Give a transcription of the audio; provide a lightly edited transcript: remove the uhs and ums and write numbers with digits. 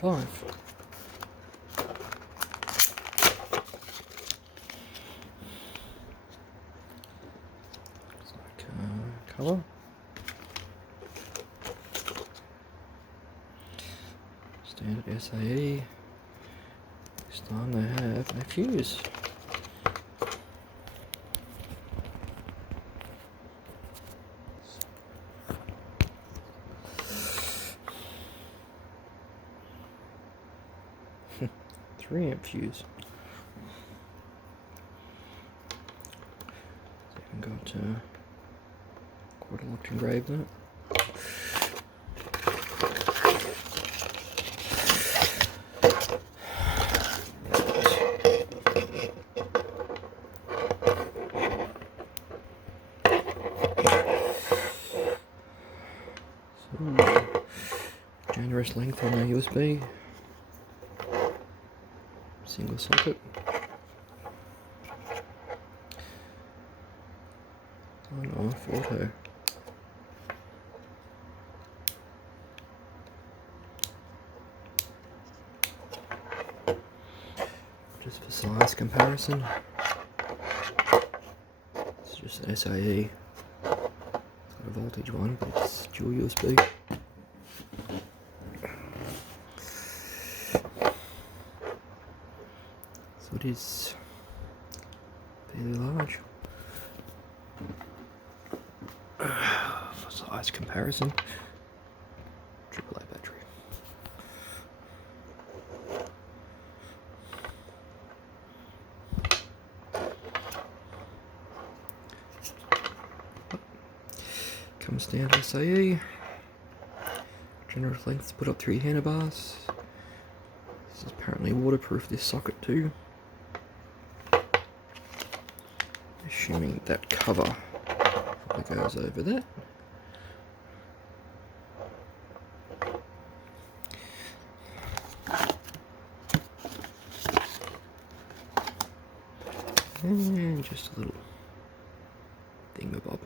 12.5. Looks like colour. Standard SAE. This time they have a fuse. Three amp fuse. Even got quadlock engraved in it. Generous length on the USB. Single socket. On-off auto. Just for size comparison, it's just SAE. It's got a voltage one, but it's dual USB. So it is fairly large for size comparison. AAA battery. Comes down to SAE. Generous length to put up 3 handlebars. This is apparently waterproof, this socket too. Assuming that cover probably goes over that. And just a little thingamabob.